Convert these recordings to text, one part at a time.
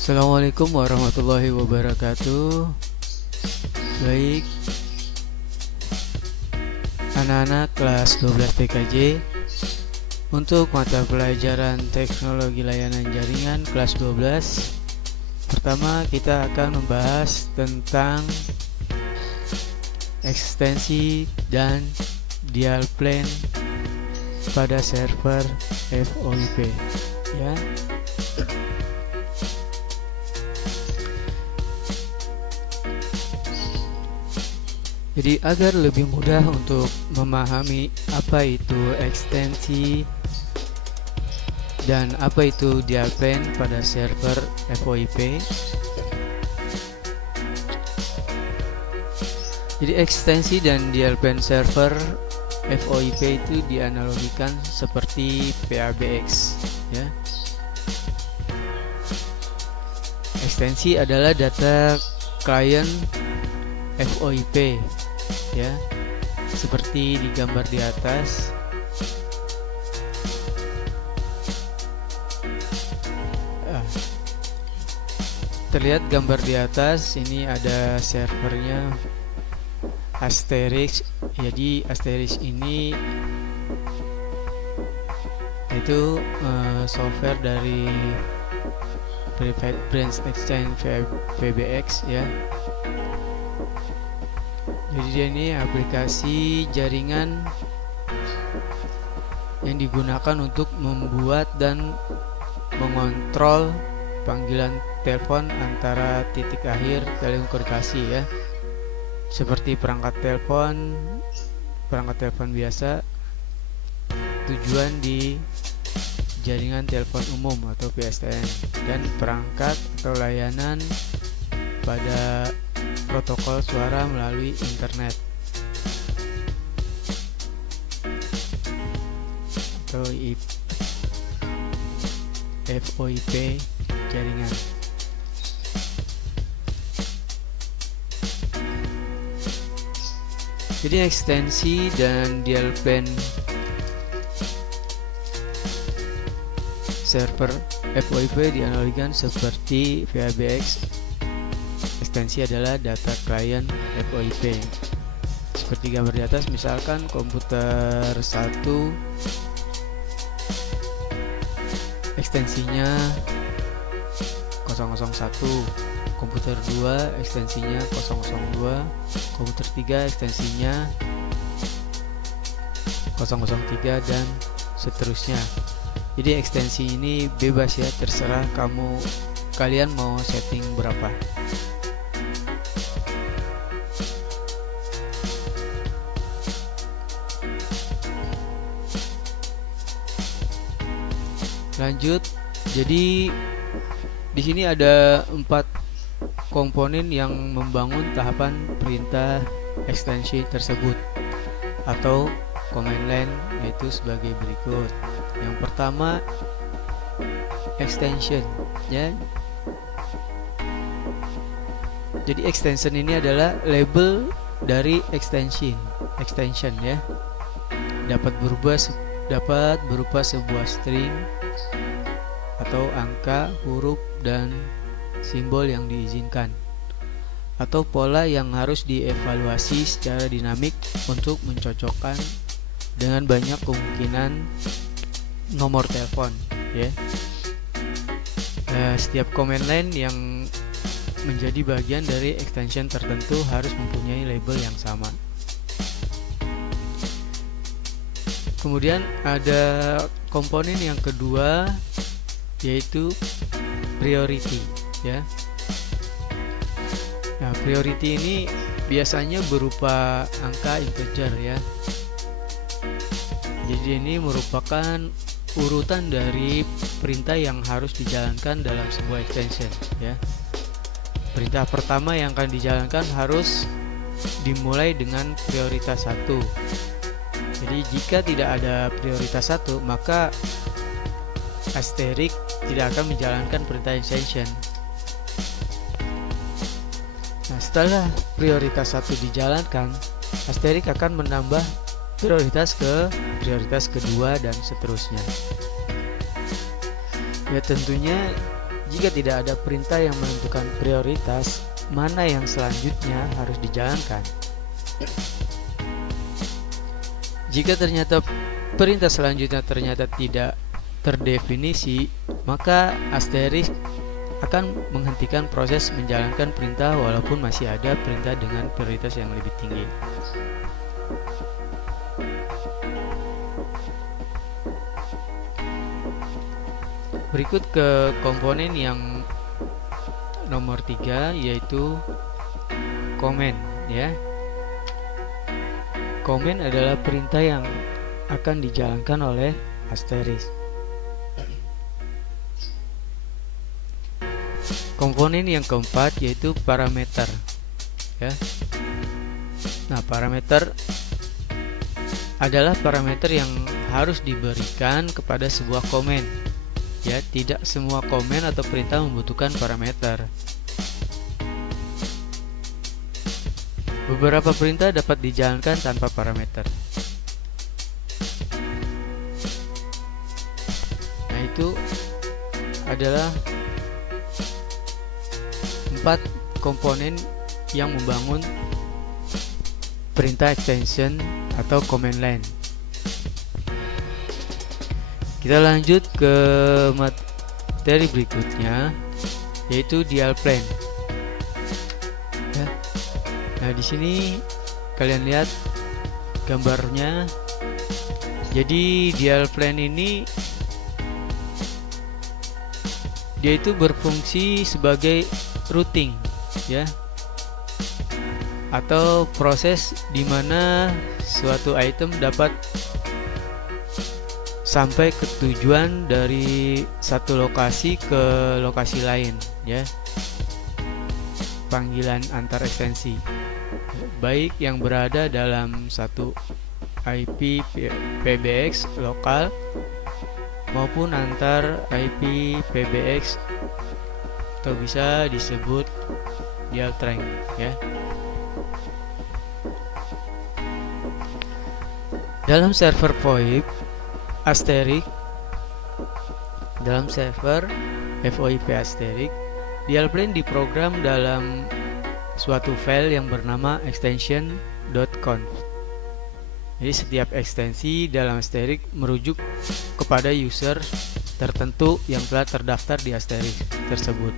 Assalamualaikum warahmatullahi wabarakatuh. Baik, anak-anak kelas 12 TKJ, untuk mata pelajaran teknologi layanan jaringan kelas 12, pertama kita akan membahas tentang ekstensi dan dial plan pada server VoIP, ya. Jadi agar lebih mudah untuk memahami apa itu ekstensi dan apa itu dial plan pada server VoIP. Jadi ekstensi dan dial plan server VoIP itu dianalogikan seperti PABX, ya. Ekstensi adalah data klien VoIP, ya, seperti di gambar di atas. Terlihat gambar di atas, ini ada servernya Asterisk. Jadi Asterisk ini itu software dari Private Branch Exchange PBX, ya. Jadi dia ini aplikasi jaringan yang digunakan untuk membuat dan mengontrol panggilan telepon antara titik akhir telekomunikasi, ya, seperti perangkat telepon biasa, tujuan di jaringan telepon umum atau PSTN, dan perangkat atau layanan pada protokol suara melalui internet atau VoIP jaringan. Jadi ekstensi dan dial plan server VoIP dianalogikan seperti PABX. Ekstensi adalah data klien VoIP. Seperti gambar di atas, misalkan komputer 1 ekstensinya 001, komputer 2 ekstensinya 002, komputer 3 ekstensinya 003, dan seterusnya. Jadi ekstensi ini bebas, ya, terserah kalian mau setting berapa. Lanjut, jadi di sini ada 4 komponen yang membangun tahapan perintah ekstensi tersebut atau command line, yaitu sebagai berikut. Yang pertama, extension, ya. Jadi extension ini adalah label dari extension, ya. Dapat berupa sebuah string atau angka, huruf, dan simbol yang diizinkan, atau pola yang harus dievaluasi secara dinamik untuk mencocokkan dengan banyak kemungkinan nomor telepon, ya. Setiap command line yang menjadi bagian dari extension tertentu harus mempunyai label yang sama. Kemudian ada komponen yang kedua, yaitu priority, ya. Nah, priority ini biasanya berupa angka integer, ya. Jadi ini merupakan urutan dari perintah yang harus dijalankan dalam sebuah extension, ya. Perintah pertama yang akan dijalankan harus dimulai dengan prioritas 1. Jadi jika tidak ada prioritas 1, maka Asterisk tidak akan menjalankan perintah extension. Nah, setelah prioritas 1 dijalankan, Asterisk akan menambah prioritas ke prioritas kedua dan seterusnya. Ya, tentunya jika tidak ada perintah yang menentukan prioritas mana yang selanjutnya harus dijalankan. Jika ternyata perintah selanjutnya ternyata tidak terdefinisi, maka asterisk akan menghentikan proses menjalankan perintah walaupun masih ada perintah dengan prioritas yang lebih tinggi. Berikut ke komponen yang nomor 3, yaitu komen, ya. Komen adalah perintah yang akan dijalankan oleh asterisk. Komponen yang keempat yaitu parameter, ya. Nah, parameter adalah parameter yang harus diberikan kepada sebuah komen. Ya, tidak semua komen atau perintah membutuhkan parameter. Beberapa perintah dapat dijalankan tanpa parameter. Nah, itu adalah 4 komponen yang membangun perintah extension atau command line. Kita lanjut ke materi berikutnya, yaitu dial plan. Ya. Nah, di sini kalian lihat gambarnya. Jadi dial plan ini dia itu berfungsi sebagai routing, ya, atau proses di mana suatu item dapat sampai ke tujuan dari satu lokasi ke lokasi lain, ya. Panggilan antar ekstensi, baik yang berada dalam satu IP PBX lokal maupun antar IP PBX, atau bisa disebut dial track, ya. Dalam server VoIP asterisk, dalam server VoIP asterisk, dial plan diprogram dalam suatu file yang bernama extension.conf. Jadi setiap ekstensi dalam asterisk merujuk kepada user tertentu yang telah terdaftar di asterisk tersebut,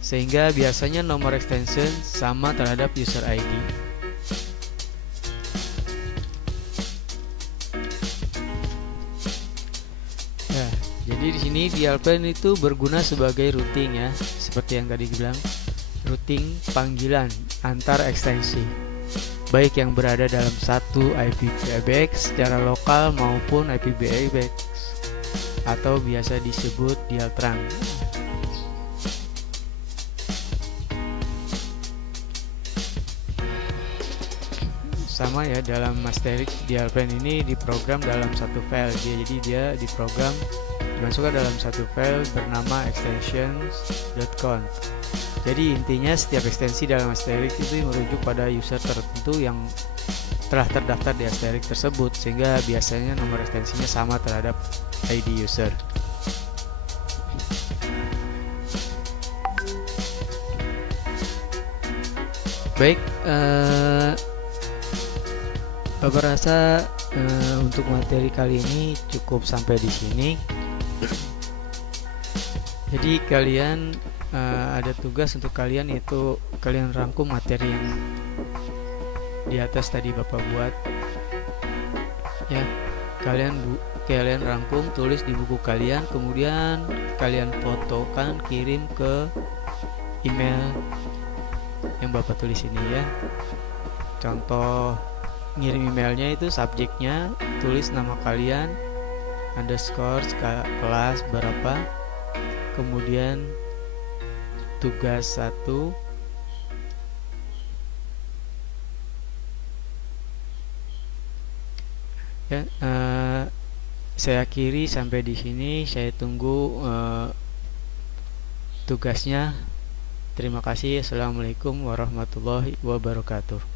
sehingga biasanya nomor extension sama terhadap user ID. Nah, jadi di sini dial plan itu berguna sebagai routing, ya, seperti yang tadi bilang, routing panggilan antar ekstensi, baik yang berada dalam satu IP PBX secara lokal maupun IP PBX, atau biasa disebut dial trunk. Sama, ya, dalam asterisk dial plan ini diprogram dalam satu file. Jadi dia diprogram dimasukkan dalam satu file bernama extensions.conf. Jadi intinya setiap ekstensi dalam asterisk itu merujuk pada user tertentu yang telah terdaftar di asterisk tersebut, sehingga biasanya nomor ekstensinya sama terhadap ID user. Baik, Bapak rasa untuk materi kali ini cukup sampai di sini. Jadi kalian ada tugas untuk kalian, yaitu kalian rangkum materi yang di atas tadi Bapak buat, ya. Kalian rangkum, tulis di buku kalian, kemudian kalian fotokan, kirim ke email yang Bapak tulis ini, ya. Contoh ngirim emailnya itu subjeknya tulis nama kalian, underscore kelas berapa, kemudian tugas 1, ya. Saya akhiri sampai di sini. Saya tunggu tugasnya. Terima kasih. Assalamualaikum warahmatullahi wabarakatuh.